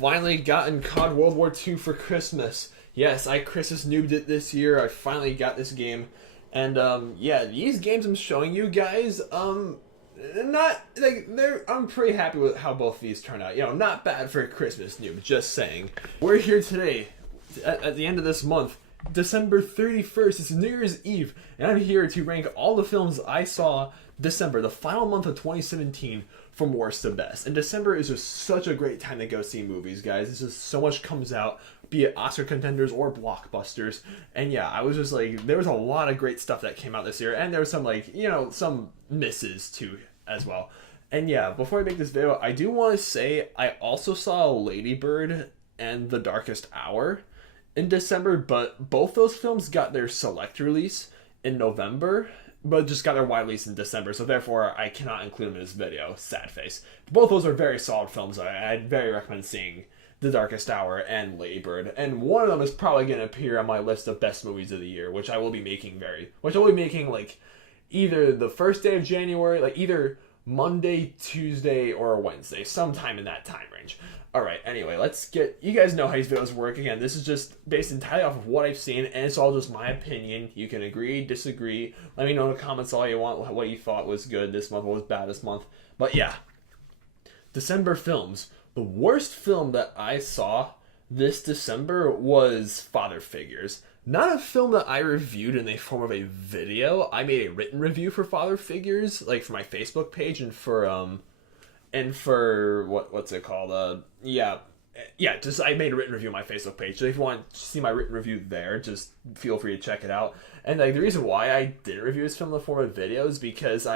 finally gotten COD World War II for Christmas. Yes, I Christmas noobed it this year. I finally got this game. And yeah, these games I'm showing you guys, not like I'm pretty happy with how both these turn out. You know, not bad for a Christmas noob, just saying. We're here today at the end of this month. December 31st, it's New Year's Eve, and I'm here to rank all the films I saw December, the final month of 2017, from worst to best. And December is just such a great time to go see movies, guys. It's just so much comes out, be it Oscar contenders or blockbusters. And yeah, I was just like, there was a lot of great stuff that came out this year, and there was some, like, you know, some misses too as well. And yeah, before I make this video, I do want to say I also saw Lady Bird and The Darkest Hour in December, but both those films got their select release in November, but just got their wide release in December, so therefore I cannot include them in this video. Sad face. Both those are very solid films. I'd very recommend seeing The Darkest Hour and Lady Bird, and one of them is probably going to appear on my list of best movies of the year, which I will be making like either the first day of January, like either Monday, Tuesday, or Wednesday, sometime in that time range. Alright, anyway, let's get... You guys know how these videos work. Again, this is just based entirely off of what I've seen, and it's all just my opinion. You can agree, disagree. Let me know in the comments all you want what you thought was good this month, what was bad this month. But yeah, December films. The worst film that I saw this December was Father Figures. Not a film that I reviewed in the form of a video. I made a written review for Father Figures, like for my Facebook page and for what's it called? Just I made a written review on my Facebook page. So if you want to see my written review there, just feel free to check it out. And like the reason why I didn't review this film in the form of video is because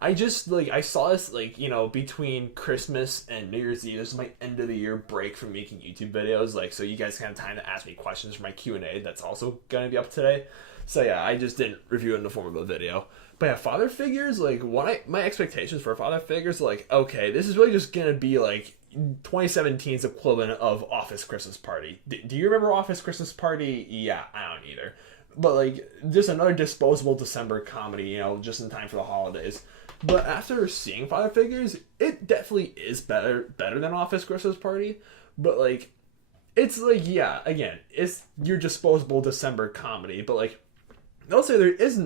I just like I saw this like, you know, between Christmas and New Year's Eve. This is my end of the year break from making YouTube videos, like so you guys can have time to ask me questions for my Q&A. That's also gonna be up today. So yeah, I just didn't review it in the form of a video. But yeah, Father Figures, like my expectations for Father Figures, like, okay, this is really just gonna be like 2017's equivalent of Office Christmas Party. Do you remember Office Christmas Party? Yeah, I don't either. But like, just another disposable December comedy, you know, just in time for the holidays. But after seeing Father Figures, it definitely is better than Office Christmas Party. But like, it's like, yeah, again, it's your disposable December comedy. But like, I'll say there is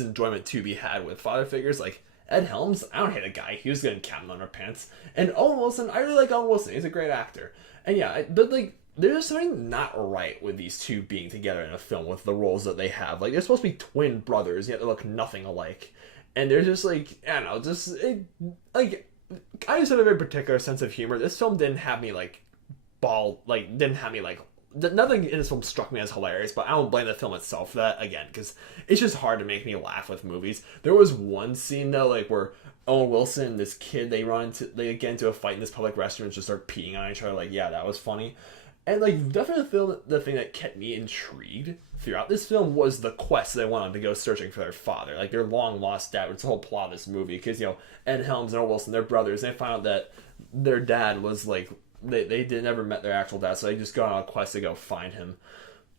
enjoyment to be had with Father Figures. Like Ed Helms, I don't hate the guy. He was good in Captain Underpants. And Owen Wilson, I really like Owen Wilson. He's a great actor. And yeah, but like, there's something not right with these two being together in a film with the roles that they have. Like, they're supposed to be twin brothers, yet they look nothing alike. And they're just like, I don't know, I just have a very particular sense of humor. This film didn't have me nothing in this film struck me as hilarious, but I don't blame the film itself for that, again, because it's just hard to make me laugh with movies. There was one scene, though, like, where Owen Wilson and this kid, they get into a fight in this public restroom and just start peeing on each other. Like, yeah, that was funny. And, like, definitely the thing that kept me intrigued throughout this film was the quest they went on to go searching for their father. Like, their long-lost dad. It's the whole plot of this movie, because, you know, Ed Helms and Owen Wilson, they're brothers, and they found out that their dad was, like... They never met their actual dad, so they just go on a quest to go find him.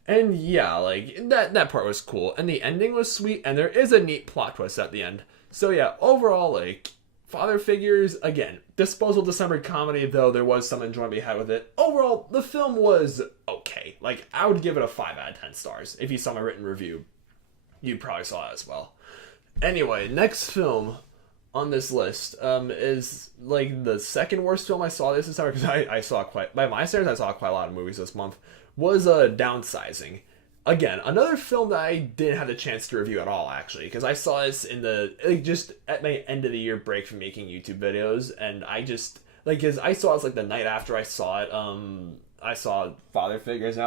And yeah, like, that part was cool. And the ending was sweet, and there is a neat plot twist at the end. So yeah, overall, like, Father Figures, again, disposable December comedy, though there was some enjoyment we had with it. Overall, the film was okay. Like, I would give it a 5 out of 10 stars. If you saw my written review, you probably saw it as well. Anyway, next film on this list is like the second worst film I saw this summer, because I saw quite, by my standards, I saw quite a lot of movies this month, was Downsizing. Again, another film that I didn't have the chance to review at all, actually, because I saw this just at my end of the year break from making YouTube videos, and I just, like, because I saw it like the night after I saw it, I saw Father Figures, and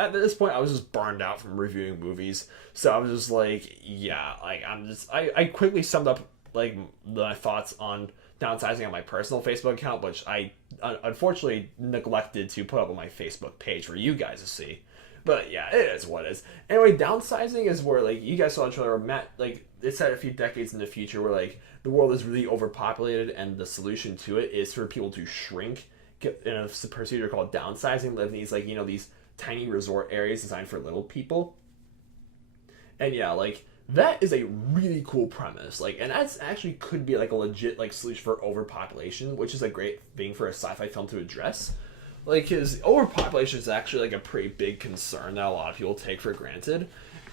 at this point, I was just burned out from reviewing movies, so I was just like, yeah, like, I quickly summed up like my thoughts on Downsizing on my personal Facebook account, which I unfortunately neglected to put up on my Facebook page for you guys to see. But yeah, it is what it is. Anyway, Downsizing is where, like, you guys saw each other, Matt, like, it's set a few decades in the future where, like, the world is really overpopulated, and the solution to it is for people to shrink in a procedure called downsizing, live in these, like, you know, these tiny resort areas designed for little people. And yeah, like, that is a really cool premise. Like, and that's actually could be like a legit like solution for overpopulation, which is a great thing for a sci-fi film to address. Like, his overpopulation is actually like a pretty big concern that a lot of people take for granted,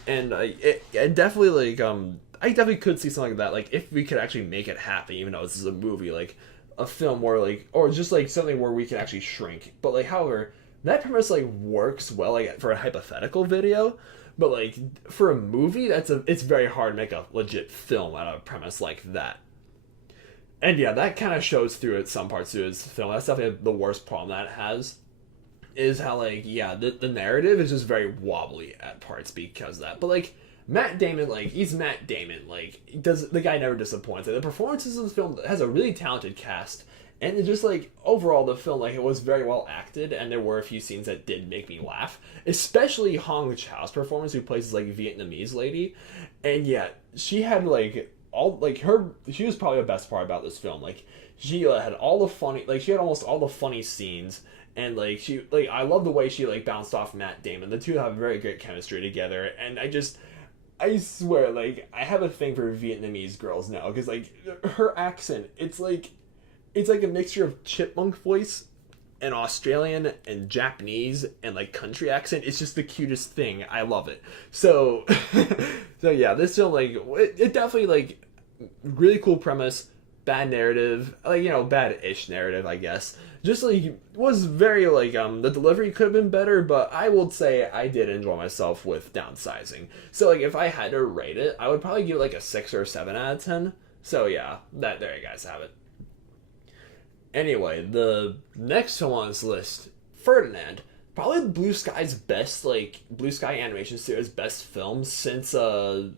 and it definitely like I definitely could see something like that. Like, if we could actually make it happen, even though this is a movie, like a film where like, or just like something where we can actually shrink. But like, however, that premise like works well like for a hypothetical video, but like for a movie, it's very hard to make a legit film out of a premise like that. And yeah, that kind of shows through at some parts of his film. That's definitely the worst problem that it has. Is how like yeah, the narrative is just very wobbly at parts because of that. But like Matt Damon, like he's Matt Damon, like does the guy never disappoints. Like, the performances in the film has a really talented cast, and it just like overall the film like it was very well acted, and there were a few scenes that did make me laugh, especially Hong Chau's performance, who plays this like Vietnamese lady, and yeah, she had like all like her she was probably the best part about this film. Like she had all the funny like she had almost all the funny scenes, and like she like I love the way she like bounced off Matt Damon. The two have very great chemistry together, and I swear like I have a thing for Vietnamese girls now because like her accent it's like a mixture of chipmunk voice and Australian and Japanese and like country accent. It's just the cutest thing. I love it. So so yeah, this film like it definitely like really cool premise, bad narrative, like bad-ish narrative, I guess. Just like was very like the delivery could have been better, but I will say I did enjoy myself with downsizing. So like if I had to rate it, I would probably give it like a 6 or a 7 out of 10. So yeah, that there you guys have it. Anyway, the next film on this list, Ferdinand, probably Blue Sky's best, like Blue Sky Animation Studios' best film since the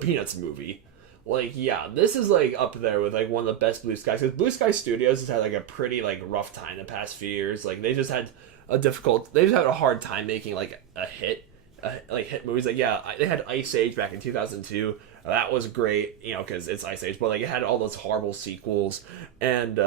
Peanuts movie. Like, yeah, this is like up there with like one of the best Blue Skies. Because Blue Sky Studios has had like a pretty like rough time the past few years. Like they've had a hard time making like a hit, like hit movies. Like yeah, they had Ice Age back in 2002. That was great, because it's Ice Age. But like it had all those horrible sequels, and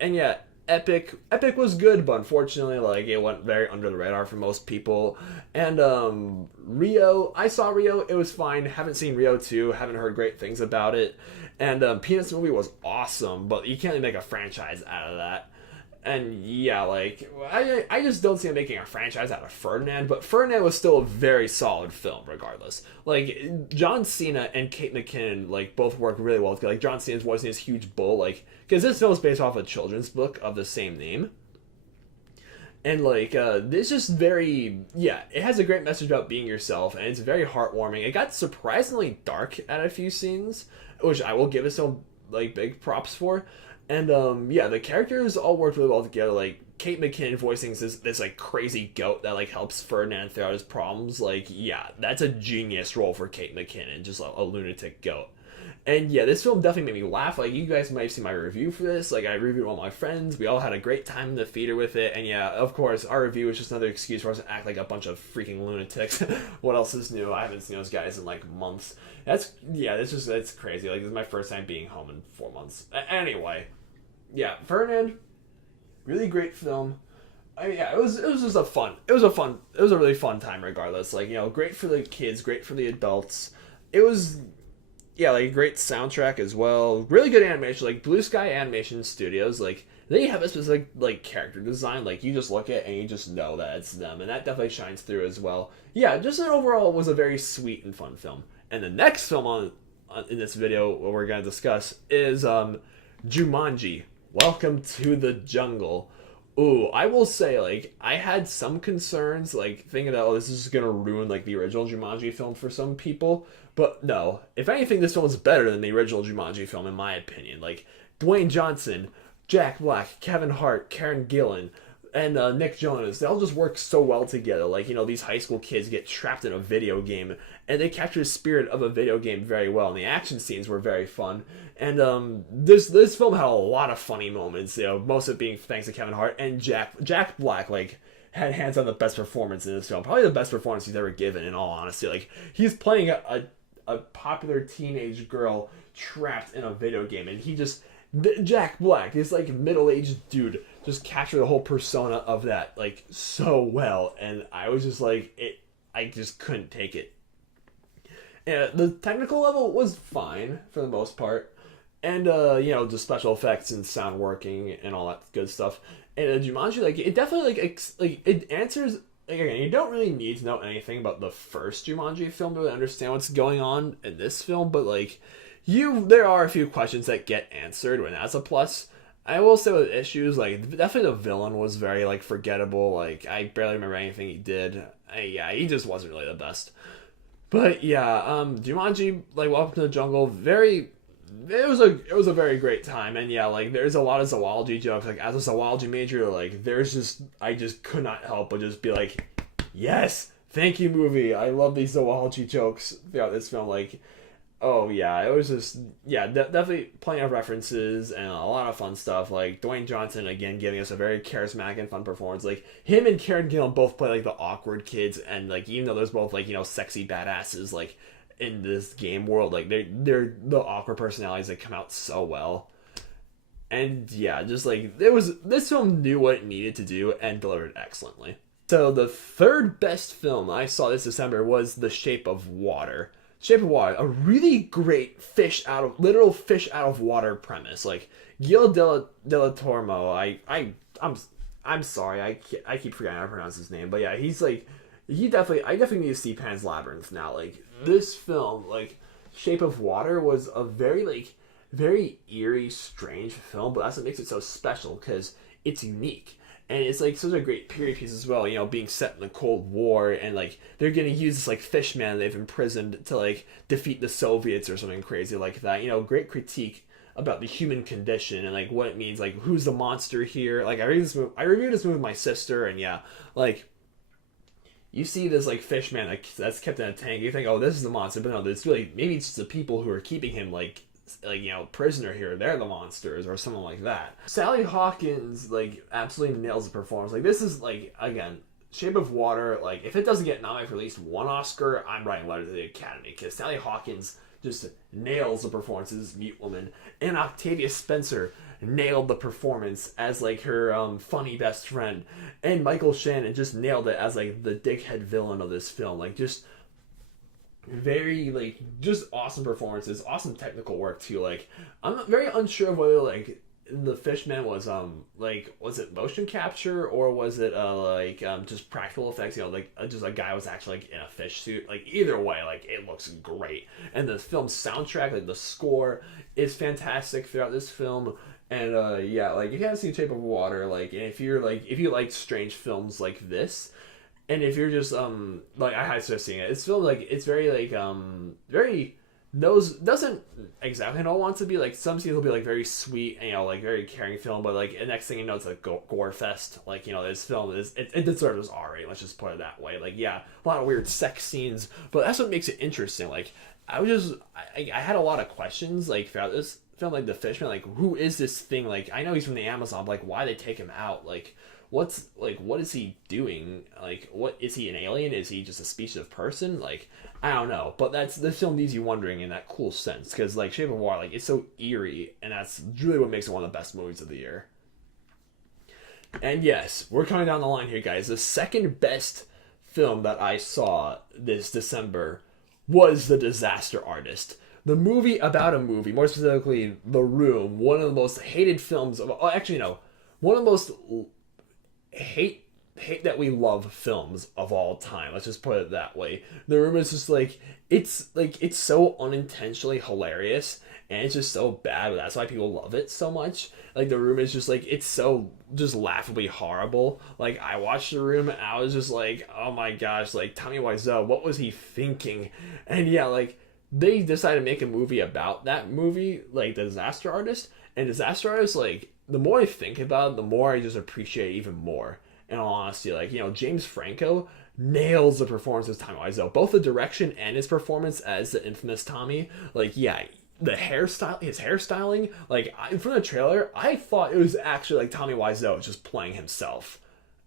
yeah, Epic was good, but unfortunately, like it went very under the radar for most people. And Rio, I saw Rio, it was fine. Haven't seen Rio 2, haven't heard great things about it. And Peanuts movie was awesome, but you can't really make a franchise out of that. And yeah, like I just don't see him making a franchise out of Ferdinand, but Ferdinand was still a very solid film regardless. Like John Cena and Kate McKinnon like both work really well together. Like John Cena's voicing this huge bull, like because this film is based off a children's book of the same name. And like this just very it has a great message about being yourself, and it's very heartwarming. It got surprisingly dark at a few scenes, which I will give it some like big props for. And the characters all worked really well together. Like Kate McKinnon voicing this like crazy goat that like helps Ferdinand throughout his problems. Like yeah, that's a genius role for Kate McKinnon, just a lunatic goat. And yeah, this film definitely made me laugh. Like you guys might have seen my review for this. Like I reviewed it with all my friends. We all had a great time in the theater with it. And yeah, of course, our review is just another excuse for us to act like a bunch of freaking lunatics. What else is new? I haven't seen those guys in like months. That's crazy. Like this is my first time being home in 4 months. Anyway. Yeah, Ferdinand, really great film. I mean, yeah, it was just it was a really fun time regardless. Like, great for the kids, great for the adults. It was, yeah, like a great soundtrack as well. Really good animation. Like Blue Sky Animation Studios, like they have a specific like character design. Like you just look at it and you just know that it's them, and that definitely shines through as well. Yeah, just an overall was a very sweet and fun film. And the next film on in this video what we're gonna discuss is Jumanji. Welcome to the Jungle. Ooh, I will say, like, I had some concerns, like, thinking that, this is gonna ruin, like, the original Jumanji film for some people. But no. If anything, this film is better than the original Jumanji film, in my opinion. Like, Dwayne Johnson, Jack Black, Kevin Hart, Karen Gillan, and Nick Jonas, they all just work so well together. Like, these high school kids get trapped in a video game, and they capture the spirit of a video game very well, and the action scenes were very fun. And this film had a lot of funny moments, most of it being thanks to Kevin Hart, and Jack Black, like, had hands on the best performance in this film. Probably the best performance he's ever given, in all honesty. Like, he's playing a popular teenage girl trapped in a video game, and Jack Black, this like middle-aged dude, just captured the whole persona of that like so well, and I was just like I just couldn't take it. Yeah, the technical level was fine for the most part, and the special effects and sound working and all that good stuff. And Jumanji, like it definitely like it answers. Like, again, you don't really need to know anything about the first Jumanji film to really understand what's going on in this film, but like there are a few questions that get answered, and that's a plus. I will say with issues, like definitely the villain was very like forgettable. Like I barely remember anything he did. Yeah, he just wasn't really the best. But yeah, Jumanji, like Welcome to the Jungle, it was a very great time, and yeah, like there's a lot of zoology jokes. Like as a zoology major, like I just could not help but just be like, yes, thank you, movie. I love these zoology jokes throughout this film. Like, oh yeah, it was just definitely plenty of references and a lot of fun stuff. Like Dwayne Johnson again giving us a very charismatic and fun performance. Like him and Karen Gillan both play like the awkward kids, and like even though there's both like sexy badasses like in this game world, like they're the awkward personalities that come out so well. And yeah, just like this film knew what it needed to do and delivered excellently. So the third best film I saw this December was The Shape of Water. Shape of Water, a really great literal fish out of water premise. Like Della Tormo, I'm sorry, I keep forgetting how to pronounce his name, but yeah, he's like I definitely need to see Pan's Labyrinth now. Like this film, like Shape of Water was a very eerie, strange film, but that's what makes it so special because it's unique. And it's like such a great period piece as well, being set in the Cold War, and like they're gonna use this like fish man they've imprisoned to like defeat the Soviets or something crazy like that. Great critique about the human condition and like what it means, like who's the monster here. Like I reviewed this movie with my sister, and yeah, like you see this like fish man that's kept in a tank. You think, oh, this is the monster, but no, it's really maybe it's just the people who are keeping him like prisoner here. They're the monsters or something like that. Sally Hawkins like absolutely nails the performance. Like this is like again. Shape of Water, like if it doesn't get nominated for at least one Oscar, I'm writing a letter to the Academy because Sally Hawkins just nails the performance as Mute Woman, and Octavia Spencer nailed the performance as like her funny best friend, and Michael Shannon just nailed it as like the dickhead villain of this film. Like just very like just awesome performances, awesome technical work too. Like I'm very unsure of whether like the Fishman was was it motion capture or was it just practical effects, just a guy was actually like in a fish suit. Like either way, like it looks great, and the film's soundtrack, like the score is fantastic throughout this film. And yeah, like if you haven't seen Shape of Water, like, and if you like strange films like this, and if you're just like I highly suggest seeing it. It's filmed like it's very like very knows doesn't exactly know it wants to be. Like some scenes will be like very sweet and like very caring film, but like the next thing you know it's like gore fest. Like this film it deserves R-rating. Let's just put it that way. Like yeah, a lot of weird sex scenes, but that's what makes it interesting. Like I had a lot of questions like throughout this film, like the Fishman, like who is this thing? Like I know he's from the Amazon, but like why they take him out? Like what is he doing? Like what is he, an alien? Is he just a species of person? Like I don't know, but this film leaves you wondering in that cool sense because like Shape of Water, like it's so eerie, and that's really what makes it one of the best movies of the year. And yes, we're coming down the line here, guys. The second best film that I saw this December was The Disaster Artist. The movie about a movie, more specifically The Room, one of the most hated films of, actually no, one of the most hate that we love films of all time. Let's just put it that way. The Room is just like it's so unintentionally hilarious, and it's just so bad. But that's why people love it so much. Like The Room is just like it's so just laughably horrible. Like I watched The Room and I was just like, oh my gosh, like Tommy Wiseau, what was he thinking? And yeah, like they decided to make a movie about that movie, like The Disaster Artist. And Disaster Artist, like the more I think about it, the more I just appreciate it even more. In all honesty, like James Franco nails the performance as Tommy Wiseau, both the direction and his performance as the infamous Tommy. Like yeah, his hairstyling, like from the trailer, I thought it was actually like Tommy Wiseau just playing himself.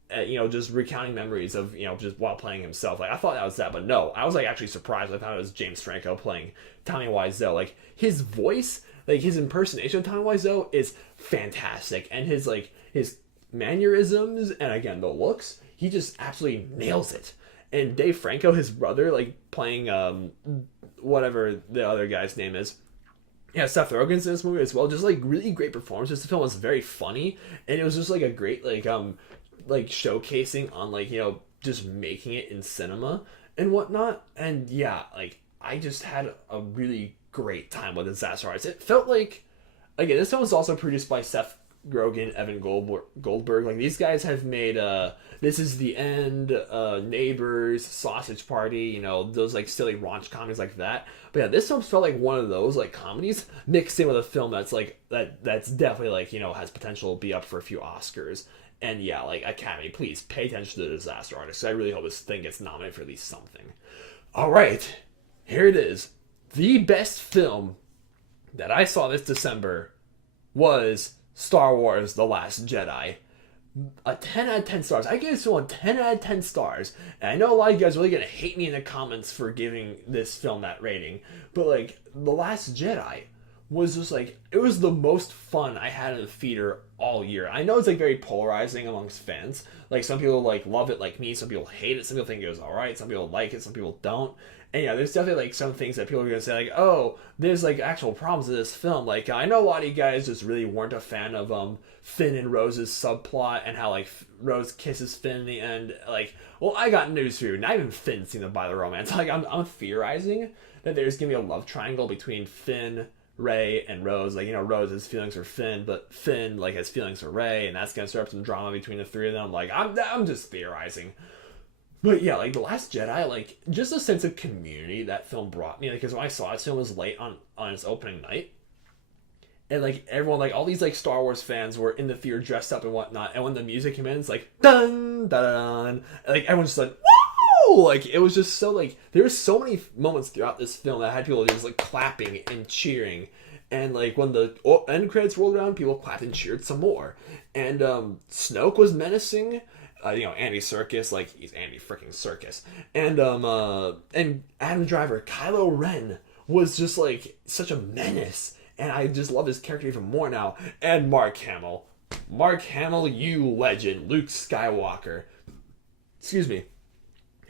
Just recounting memories of just while playing himself. Like I thought that was that, but no, I was like actually surprised. I thought it was James Franco playing Tommy Wiseau. Like his voice, like his impersonation of Tommy Wiseau is fantastic, and his mannerisms and again the looks, he just absolutely nails it. And Dave Franco, his brother, like playing whatever the other guy's name is. Yeah, Seth Rogen's in this movie as well. Just like really great performances. The film was very funny, and it was just like a great like showcasing on like just making it in cinema and whatnot. And yeah, like I just had a really great time with Disaster Artist. It felt like, again, this film was also produced by Seth Rogen, Evan Goldberg. Like these guys have made This Is the End, Neighbors, Sausage Party, those like silly raunch comedies like that. But yeah, this film felt like one of those like comedies mixed in with a film that's like that's definitely like has potential to be up for a few Oscars. And yeah, like Academy, please pay attention to The Disaster Artist. I really hope this thing gets nominated for at least something. All right, here it is. The best film that I saw this December was Star Wars: The Last Jedi. A 10 out of 10 stars. I gave this film a 10 out of 10 stars. And I know a lot of you guys are really going to hate me in the comments for giving this film that rating. But, like, The Last Jedi was just, like, it was the most fun I had in the theater all year. I know it's, like, very polarizing amongst fans. Like, some people, like, love it like me. Some people hate it. Some people think it was alright. Some people like it. Some people don't. And yeah, there's definitely like some things that people are gonna say like, oh, there's like actual problems with this film. Like I know a lot of you guys just really weren't a fan of Finn and Rose's subplot and how like Rose kisses Finn in the end. Like, well, I got news for you. Not even Finn seemed to buy the romance. Like I'm theorizing that there's gonna be a love triangle between Finn, Rey, and Rose. Like Rose has feelings for Finn, but Finn like has feelings for Rey, and that's gonna start up some drama between the three of them. Like I'm just theorizing. But yeah, like The Last Jedi, like just a sense of community that film brought me. Like, because when I saw this film, it was late on its opening night, and like everyone, like all these like Star Wars fans were in the theater dressed up and whatnot. And when the music came in, it's like dun dun dun, and, like everyone's just like woo! Like it was just so like there were so many moments throughout this film that had people just like clapping and cheering. And like when the end credits rolled around, people clapped and cheered some more. And Snoke was menacing. Andy Serkis, like he's Andy freaking Serkis, and Adam Driver, Kylo Ren was just like such a menace, and I just love his character even more now. And Mark Hamill, you legend, Luke Skywalker. Excuse me.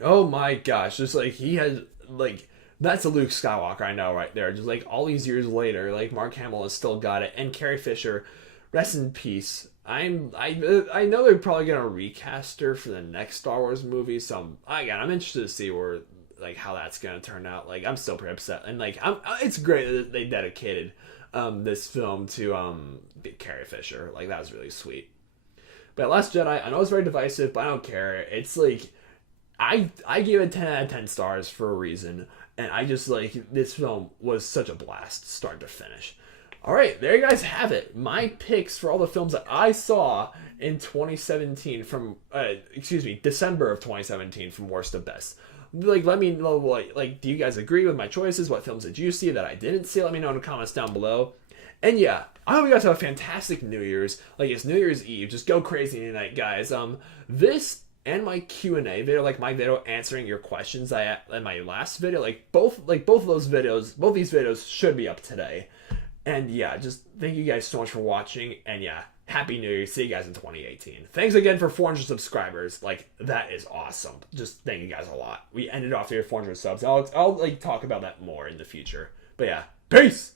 Oh my gosh, just like he had like that's a Luke Skywalker I know right there. Just like all these years later, like Mark Hamill has still got it, and Carrie Fisher, rest in peace. I know they're probably gonna recast her for the next Star Wars movie, so I'm interested to see where like how that's gonna turn out. Like I'm still pretty upset, and like it's great that they dedicated this film to Carrie Fisher. Like that was really sweet. But Last Jedi, I know it's very divisive, but I don't care. It's like I gave it 10 out of 10 stars for a reason, and I just like this film was such a blast start to finish. Alright, there you guys have it. My picks for all the films that I saw in 2017 from, December of 2017 from worst to best. Like, let me know, like, do you guys agree with my choices? What films did you see that I didn't see? Let me know in the comments down below. And yeah, I hope you guys have a fantastic New Year's. Like, it's New Year's Eve. Just go crazy tonight, guys. This and my Q&A video, like my video answering your questions in my last video, like both these videos should be up today. And yeah, just thank you guys so much for watching. And yeah, Happy New Year. See you guys in 2018. Thanks again for 400 subscribers. Like, that is awesome. Just thank you guys a lot. We ended off here at 400 subs. I'll like talk about that more in the future. But yeah, peace!